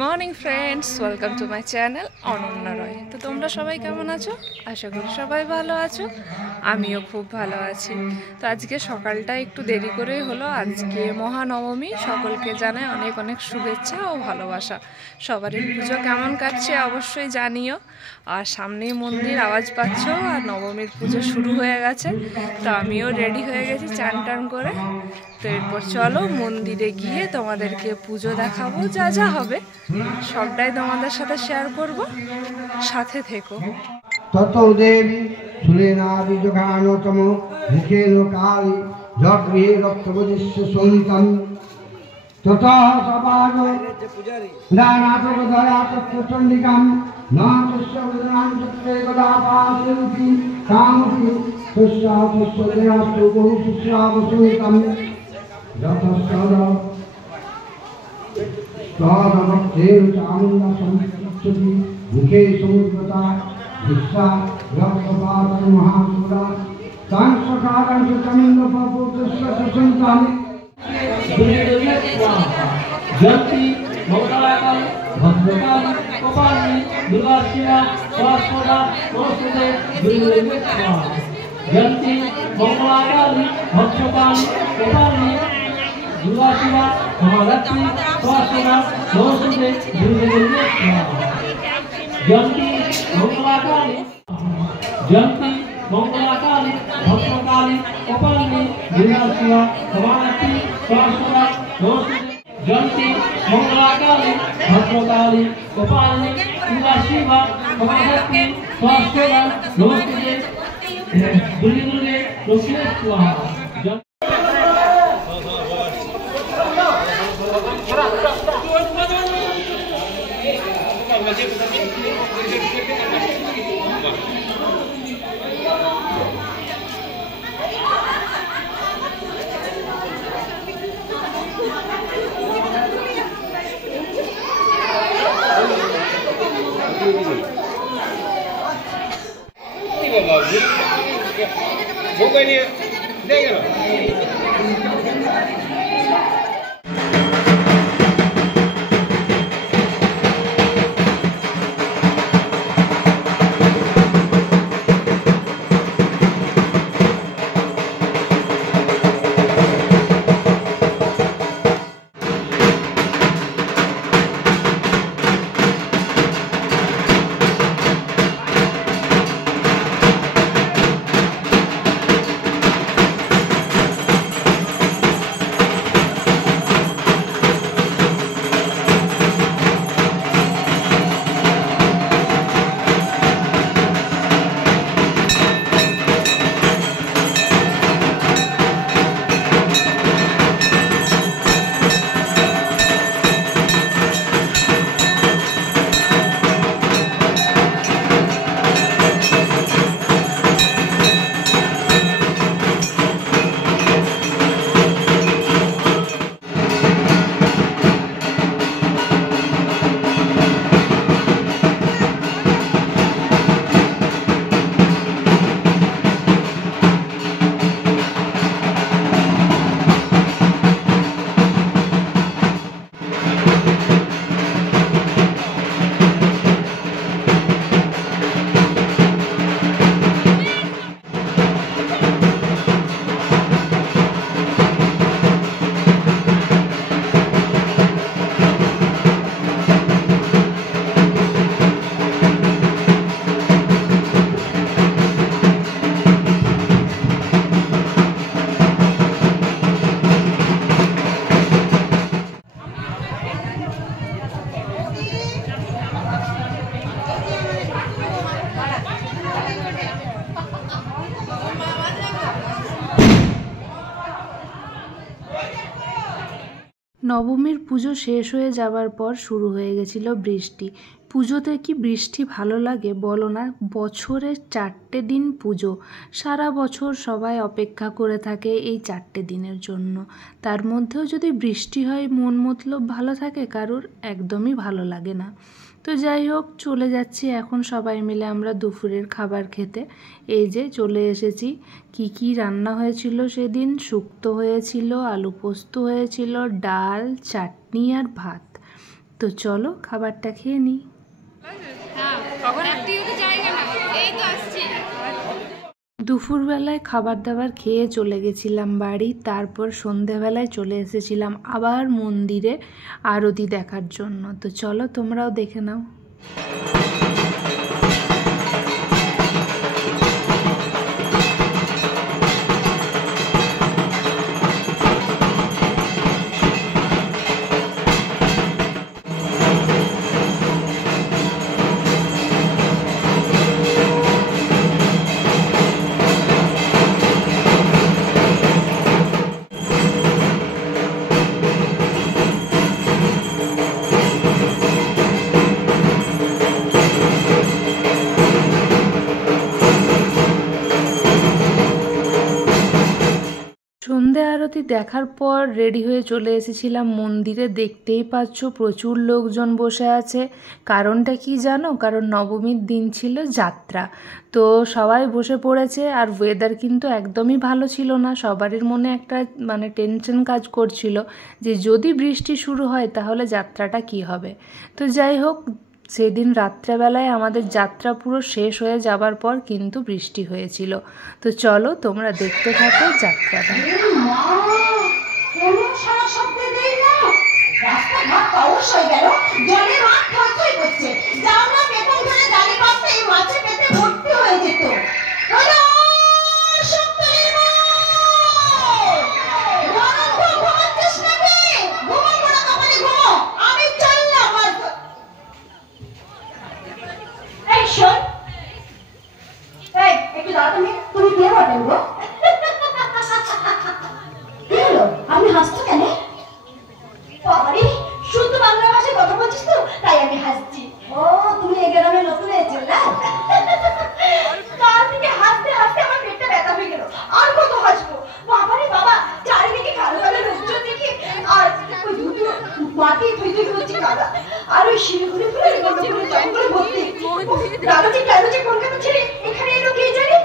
Morning friends, welcome to my channel Ananya Roy. তো তোমরা সবাই কেমন আছো? আশা করি সবাই ভালো আছো। আমিও খুব ভালো আছি। তো আজকে সকালটা একটু দেরি করেই হলো। আজকে মহানবমী, সকলকে জানাই অনেক অনেক শুভেচ্ছা ও ভালোবাসা। সবারই পুজো কেমন কাটছে অবশ্যই জানিও। আর সামনেই মন্দির, আওয়াজ পাচ্ছ, আর নবমীর পুজো শুরু হয়ে গেছে। তো আমিও রেডি হয়ে গেছি চান টান করে। তো এরপর চলো মন্দিরে গিয়ে তোমাদেরকে পুজো দেখাবো, যা যা হবে সবটাই তোমাদের সাথে শেয়ার করব, সাথে থেকো। তত দেবী সুরেনাদি যোগানতম মুখেন কালী জগৃহে রক্তবদিষ্য সন্তান তথা সবাজ দানাতদয়া তত্ত্বচণ্ডিকাম নাতস্য উদনাং চক্রে গদাপাশিল্পি কামপি তস্যাতস্য দেয়াস্তু বহু শুশ্রাবসুতাম যতস্তদ তদভক্তের চামুণ্ডা সংস্কৃতি মুখে সমুদ্রতা শিক্ষা রক্তপাত মহাসুরা সাংসকারাংশ চন্দ্র পাপুত্রস্য সন্তান জয়ন্তী মঙ্গলাকাল ভদ্রকাল কপালী দুর্গা শিবা সরস্বতী নমস্তে দুর্গে জয়ন্তী মঙ্গলাকালী ভদ্রকাল কপালী দুর্গা শিবা মহালক্ষ্মী সরস্বতী নমস্তে দুর্গে জয়ন্তী মঙ্গলাকালী জয়ন্তী মঙ্গলাকালী ভদ্রকালী কপালী দুর্গা শিবা মহালক্ষ্মী সরস্বতী নমস্তে জয়ন্তী মঙ্গলাকালী ভদ্রকালী কপালী দুর্গা শিবা মহালক্ষ্মী সরস্বতী নমস্তে দুর্গে দুর্গে লক্ষ্মী স্বাহা। নবমীর পুজো শেষ হয়ে যাবার পর শুরু হয়ে গেছিল বৃষ্টি। পুজোতে কি বৃষ্টি ভালো লাগে বলো না? বছরের 4টে দিন পুজো, সারা বছর সবাই অপেক্ষা করে থাকে এই 4টে দিনের জন্য। তার মধ্যেও যদি বৃষ্টি হয়, মন মতলব ভালো থাকে কারোর? একদমই ভালো লাগে না। তো যাই হোক, চলে যাচ্ছি এখন সবাই মিলে আমরা দুপুরের খাবার খেতে। এই যে চলে এসেছি। কি কি রান্না হয়েছিল সেদিন? শুক্তো হয়েছিল, আলু পোস্ত হয়েছিল, ডাল, চাটনি আর ভাত। তো চলো খাবারটা খেয়ে নিই। দুপুরবেলায় খাবার দাবার খেয়ে চলে গেছিলাম বাড়ি, তারপর সন্ধেবেলায় চলে এসেছিলাম আবার মন্দিরে আরতি দেখার জন্য। তো চলো তোমরাও দেখে নাও। সন্ধে আরতি দেখার পর রেডি হয়ে চলে এসেছিলাম মন্দিরে। দেখতেই পাচ্ছ প্রচুর লোকজন বসে আছে। কারণটা কি জানো? কারণ নবমীর দিন ছিল যাত্রা, তো সবাই বসে পড়েছে। আর ওয়েদার কিন্তু একদমই ভালো ছিল না, সবারই মনে একটা টেনশন কাজ করছিল যে যদি বৃষ্টি শুরু হয় তাহলে যাত্রাটা কি হবে। তো যাই হোক, সেদিন রাত্রেবেলায় আমাদের যাত্রা পুরো শেষ হয়ে যাবার পর কিন্তু বৃষ্টি হয়েছিল। তো চলো তোমরা দেখতে থাকো যাত্রাটা। আমি হাসছো কেন? শুদ্ধ বাংলা ভাষায় কথা বলছিস তো, তাই আমি হাসছি। ও, তুমি এই গ্রামে নতুন হয়েছো না? কাল থেকে হাসতে হাসতে আমার পেটটা ব্যথা হয়ে গেল। আর কত হাসবো? বাবারে বাবা, চারিদিকে কালো কালো লোকজন দেখে আর ওই দুটো মাটি থই হচ্ছে কাদা। আর ওই শিলিগুড়ি ফুলের গন্ধগুলো জঙ্গলে ভর্তি। দাদাজি কেন যে কলকাতা ছেড়ে এখানে এলো কে জানে?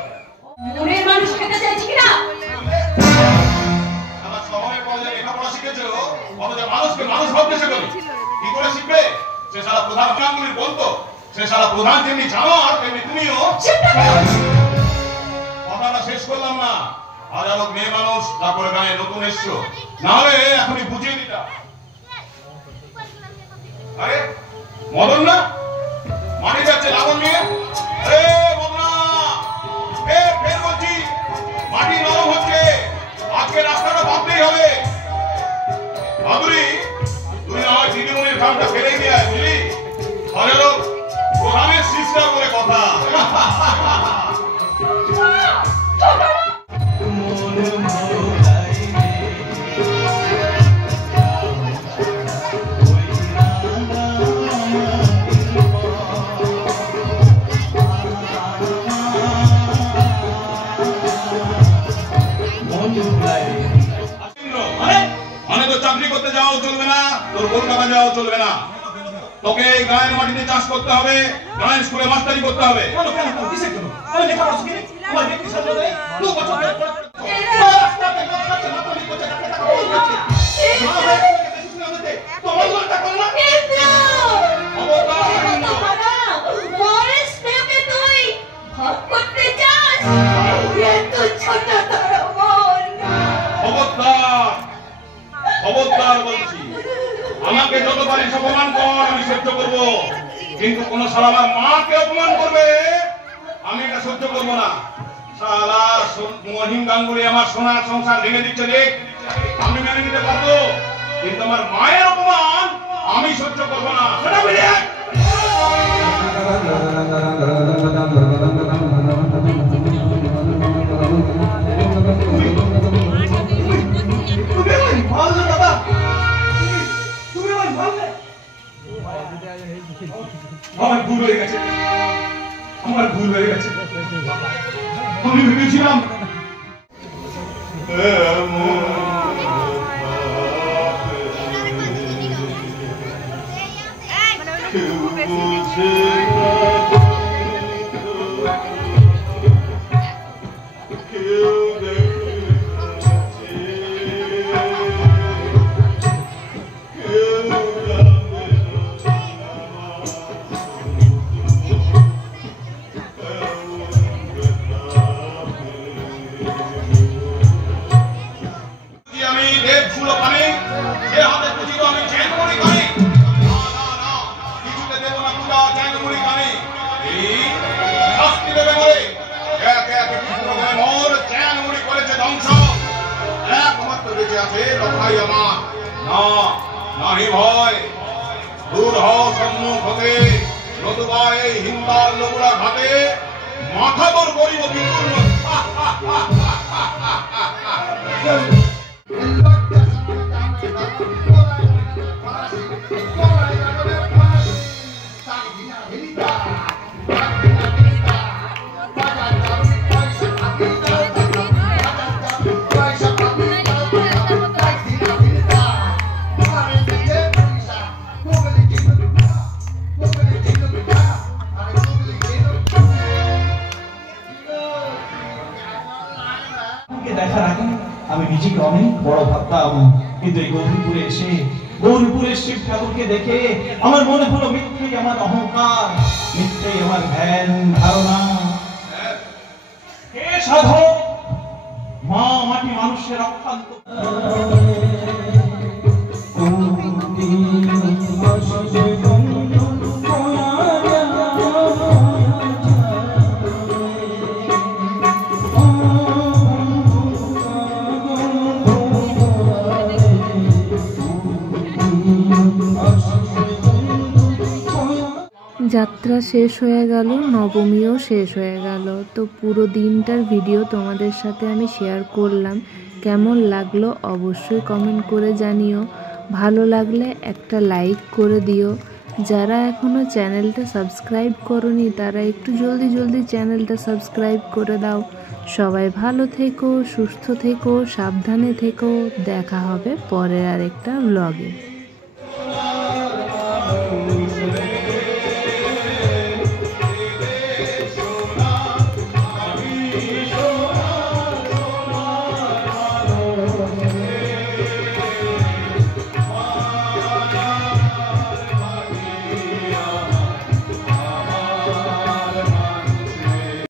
মনের মানুষ খেতে চাইছি কিনা? মানুষকে মানুষ ভাবতে শেখো কি করে শিখবে? সে সারা প্রধান গাঙ্গুলির বলতো, সে সারা প্রধান যেমনি জানোয়ার তেমনি তুমিও। কথাটা শেষ করলাম না। হাজারো মেয়ে মানুষ তারপরে গায়ে নতুন এসছো, না হলে এখনই বুঝিয়ে দিতাম। আরে মদন না, মানে যাচ্ছে লাবণ নিয়ে। মদনা, ফের বলছি মাটি নরম হচ্ছে, আজকে রাস্তাটা ভাবতেই হবে। মাধুরী, তুই আমার দিদিমণির কামটা ফেলে দিয়ে আয়, বুঝলি? হাজারো প্রধানের সিস্টার বলে কথা। চাকরি করতে যাওয়া চলবে না, তোর কলকাতা যাওয়া চলবে না। তোকে গায়ের মাটিতে চাষ করতে হবে, গায়ের স্কুলে মাস্টারি করতে হবে। খবরদার বলছি, আমাকে যত পারিস অপমান কর, আমি সহ্য করবো, কিন্তু কোন শালা আমার মাকে অপমান করবে আমি এটা সহ্য করবো না। শালা মহিম গাঙ্গুলি আমার সোনার সংসার ভেঙে দিচ্ছে, দেখ আমি মেনে নিতে পারবো, কিন্তু আমার মায়ের অপমান আমি সহ্য করবো না। সেটা বুঝে আমার ভুল হয়ে গেছে, আমার ভুল হয়ে গেছে। আমি ভেবেছিলাম না নাহি ভয়, দূর হও সম্মুখ হতে, নতুবা এই হিন্দার লোকরা ঘাটে মাথা তোর করিব বিপুল। দেখার আগে আমি নিজেকে অনেক বড় ভাবতাম, কিন্তু এই গৌরীপুরে শিব ঠাকুরকে দেখে আমার মনে হলো মিথ্যেই আমার অহংকার, মিথ্যেই আমার ধ্যান ধারণা। হে সাধক, মা মাটি মানুষের অক্ষান্ত যাত্রা শেষ হয়ে গেল, নবমীও শেষ হয়ে গেল। তো পুরো দিনটার ভিডিও তোমাদের সাথে আমি শেয়ার করলাম। কেমন লাগলো অবশ্যই কমেন্ট করে জানিও। ভালো লাগলে একটা লাইক করে দিও। যারা এখনও চ্যানেলটা সাবস্ক্রাইব করোনি তারা একটু জলদি চ্যানেলটা সাবস্ক্রাইব করে দাও। সবাই ভালো থেকো, সুস্থ থেকো, সাবধানে থেকো। দেখা হবে পরের আরেকটা ব্লগে।